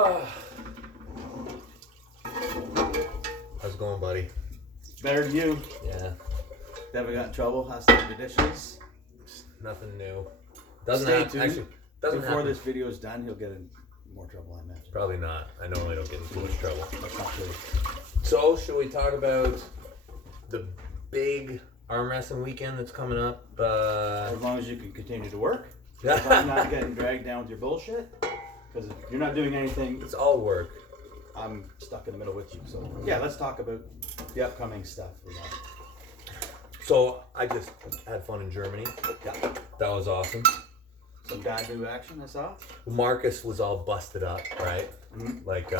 Oh. How's it going, buddy? Better than you. Yeah. Never got in trouble. Has to do the dishes. Nothing new. Doesn't Stay happen. tuned. Actually, doesn't Before happen. this video is done, he'll get in more trouble, I imagine. Probably not. I normally don't get in too much trouble. That's not true. So, should we talk about the big arm wrestling weekend that's coming up? As long as you can continue to work. If I'm not getting dragged down with your bullshit. Because if you're not doing anything, It's all work. I'm stuck in the middle with you. So, yeah, let's talk about the upcoming stuff we got. So, I just had fun in Germany. Yeah. That was awesome. Some dad-do action, I saw. Marcus was all busted up, right? Mm-hmm. Like,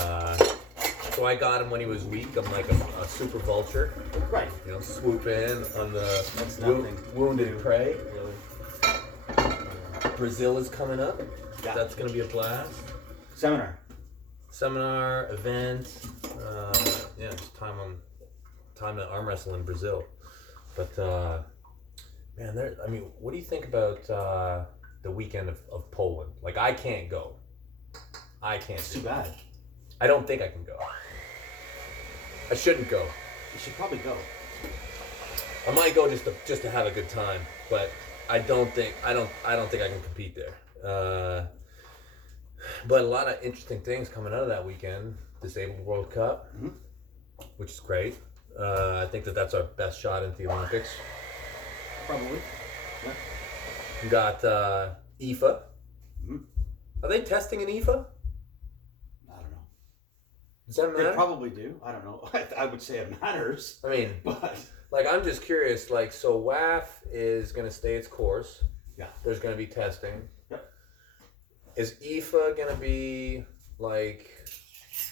so I got him when he was weak. I'm like a super vulture. Right. You know, swoop in on the That's nothing wounded new, prey. Really. Brazil is coming up. Yeah. That's going to be a blast. Seminar. Event. Yeah, it's time to arm wrestle in Brazil. But, man, what do you think about the weekend of Poland? Like, I can't go. I can't. It's too bad. I don't think I can go. I shouldn't go. You should probably go. I might go just to have a good time, but I don't think I can compete there. But a lot of interesting things coming out of that weekend. Disabled World Cup, which is great. I think that's our best shot into the Olympics. Probably. Yeah. We got IFA. Mm-hmm. Are they testing an IFA? I don't know. Does that matter? They probably do. I don't know. I would say it matters. I mean, But like, I'm just curious. Like, so WAF is going to stay its course. yeah. There's going to be testing. Yep. Is IFA going to be like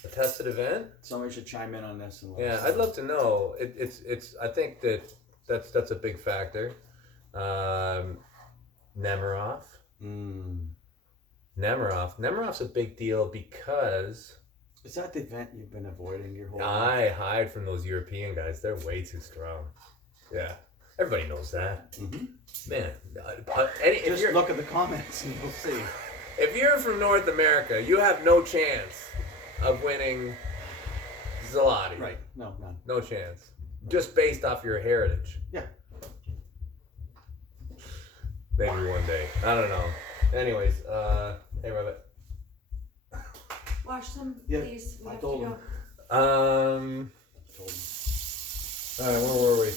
a tested event? Somebody should chime in on this. And let Yeah, us I'd know. love to know. It's. I think that's a big factor. Nemiroff. Nemiroff's a big deal because Is that the event you've been avoiding your whole I life? hide from those European guys. They're way too strong. Yeah, everybody knows that. Mm-hmm. Man, Just look at the comments and you'll see. if you're from North America, you have no chance of winning Zalati. Right. No, none. No chance. Just based off your heritage. Yeah. Maybe one day. I don't know. Anyways, hey, Rabbit. Wash them, Yeah, please. We I have told to him. go. Told him. All right, where were we?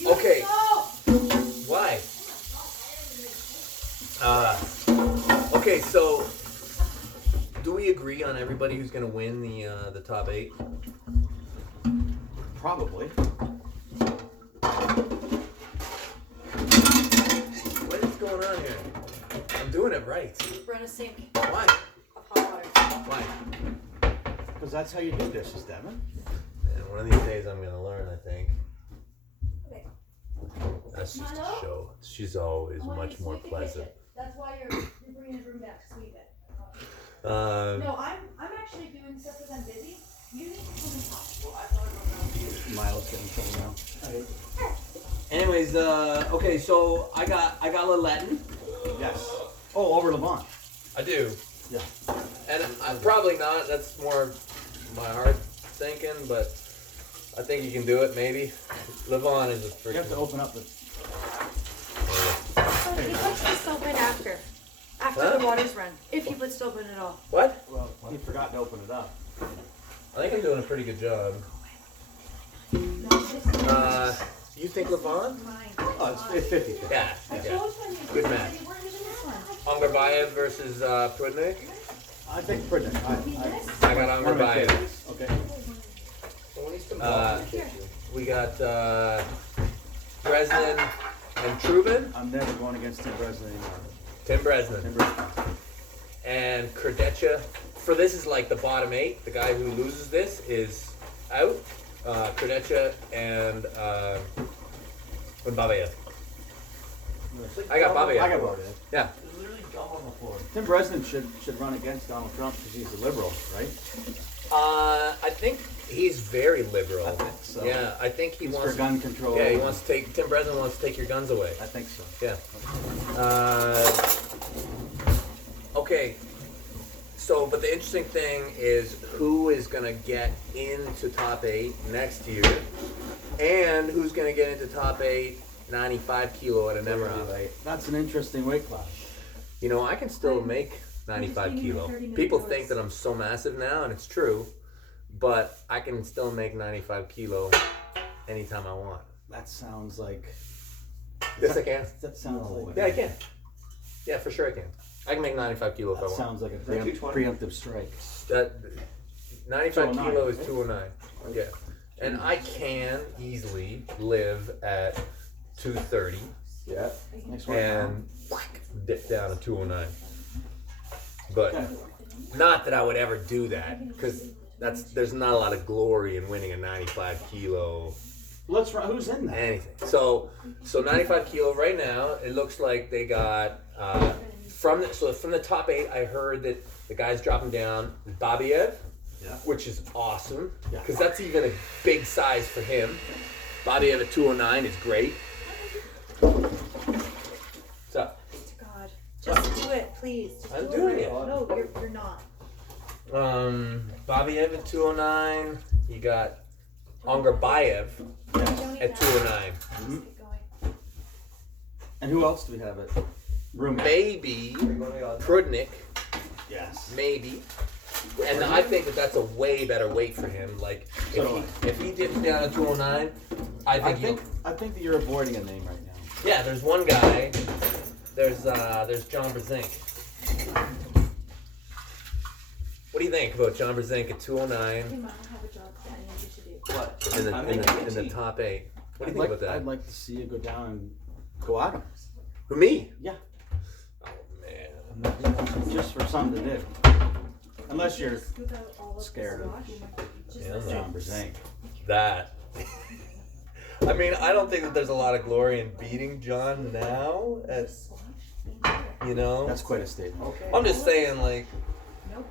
You Okay. go! Why? Okay, so do we agree on everybody who's gonna win the top 8? Probably. What is going on here? I'm doing it right. Run a sink Why? of hot water. Why? Because that's how you do dishes, Devin. Man, one of these days I'm gonna learn, I think. Okay. That's just a Milo? show. She's always I want you much to more sweep the pleasant. kitchen. That's why you're bringing his room back to sweep it. Um, No, I'm actually doing stuff because I'm busy. You need to come and talk. Well, I thought Miles getting trouble now. anyways, okay, so I got Lilletten. Yes. Oh, over Lamont. I do. Yeah. And I'm probably not. That's more my heart thinking, but I think you can do it. Maybe. Levon is a freaking. You have to open up the. So he puts the soap in after Huh? the water's run. If he puts soap in at all. What? Well, he forgot to open it up. I think I'm doing a pretty good job. No, this is You think Levon? mine. Oh, it's 50. Yeah. I Okay. told you Good match. We're using this one. Angarbayev versus Prudnik. I think Bridget. I got one of my Angarbayev. favorites. Okay. We got Breslin and Trubin. I'm never going against Tim Breslin anymore. Tim Breslin. Tim Breslin. And Krdecha. For this is like the bottom 8. The guy who loses this is out. Krdecha and Babayev. I got Babayev. I got Babayev. Yeah. Tim Breslin should run against Donald Trump because he's a liberal, right? I think he's very liberal. I think so. Yeah, I think he He's wants for gun control. Yeah, he wants to take. Tim Breslin wants to take your guns away. I think so. Yeah. Okay. but the interesting thing is who is gonna get into top 8 next year, and who's gonna get into top 8 95 kilo at an Emerald. That's an interesting weight class. You know, I can still make 95 kilo. People think that I'm so massive now, and it's true, but I can still make 95 kilo anytime I want. That sounds like. Yes, I can. That sounds like. Yeah, I can. Yeah, for sure I can. I can make 95 kilo if I That want. sounds like a preemptive strike. That 95 209, kilo is right? 209. Yeah. And I can easily live at 230 Yeah. Next one. and dip down to 209. But Okay. not that I would ever do that, because there's not a lot of glory in winning a 95 kilo Let's run. Who's in that? anything. So 95 kilo right now. It looks like they got from the top 8. I heard that the guys dropping down Babiev, Yeah. which is awesome Yeah. because that's even a big size for him. Babiev at 209 is great. What's up? God, just do it, please. Just I'm do doing it. No, you're not. Babiev at 209. You got Ongarbayev at 209. Mhm. And who else do we have at room? Maybe Prudnik. Yes. Maybe. And I think that that's a way better weight for him. Like, if he dips down to 209, I think that you're avoiding a name right now. yeah, there's one guy. There's John Brzenk. What do you think about John Brzenk at 209 He might have a job that I need you to do. What? in the top 8? What do you think about that? I'd like to see you go down and go at him. For me? Yeah. Oh man. Just for something to do. Unless you're Scoop out all of scared the of squash. Just Yeah, like John Brzenk. That. I mean, I don't think that there's a lot of glory in beating John now. You know. That's quite a statement. Okay. I'm just saying, like, Nope.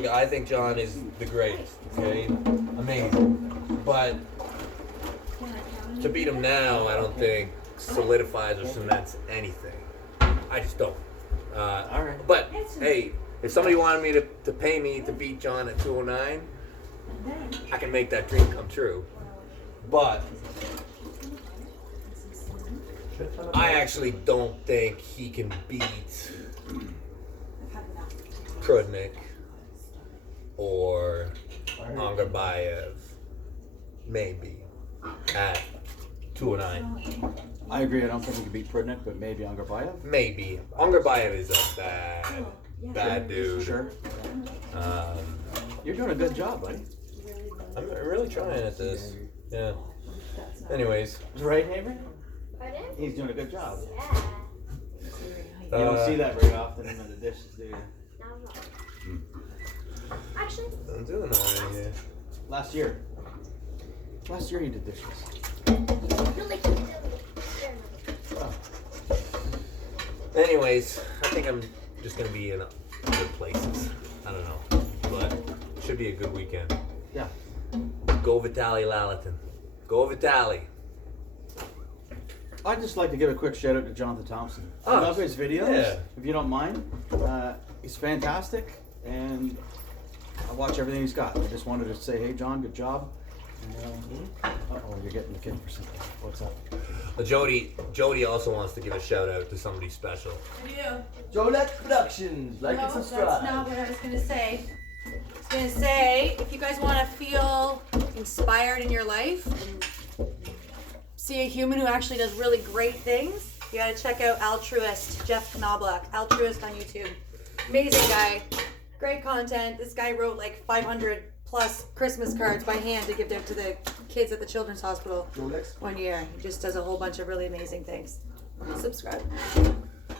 look, I think John is the greatest. Okay, amazing. But Can I count to beat him now, I don't think solidifies or cements anything. I just don't. All right. But hey, if somebody wanted me to pay me to beat John at 209, I can make that dream come true. But I actually don't think he can beat Prudnik or Ongarbayev, maybe, at 209. I agree. I don't think he can beat Prudnik, but maybe Ongarbayev. Maybe. Ongarbayev is a bad dude. Sure. Um, You're doing a good job, buddy. I'm really trying at this. Yeah. Anyways. Right, Avery? Pardon? He's doing a good job. Yeah. You don't see that very often in the dishes, do you? No, I'm not. Actually, I'm doing alright here. Last year. Last year you did dishes. really keep doing it. Anyways, I think I'm just gonna be in good places. I don't know, but it should be a good weekend. Yeah. Go Vitaly Lalatin. Go Vitaly. I'd just like to give a quick shout out to Jonathan Thompson. Oh, I love his videos, yeah. if you don't mind. He's fantastic, and I watch everything he's got. I just wanted to say, hey, John, good job. Uh-oh, you're getting the kid for something. What's up? Jody also wants to give a shout out to somebody special. I do. Jolette Productions, like No, and subscribe. that's not what I was gonna say. I was gonna say, if you guys want to feel inspired in your life and see a human who actually does really great things, you gotta check out Altruist, Jeff Knobloch. Altruist on YouTube. Amazing guy. Great content. This guy wrote like 500 plus Christmas cards by hand to give to the kids at the Children's Hospital Rolex. one year. He just does a whole bunch of really amazing things. Subscribe.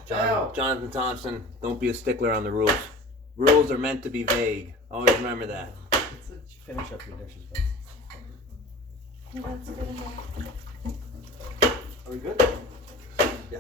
Jonathan Thompson, don't be a stickler on the rules. Rules are meant to be vague. Always remember that. Finish up your dishes, bud. That's good enough. Are we good? Yeah.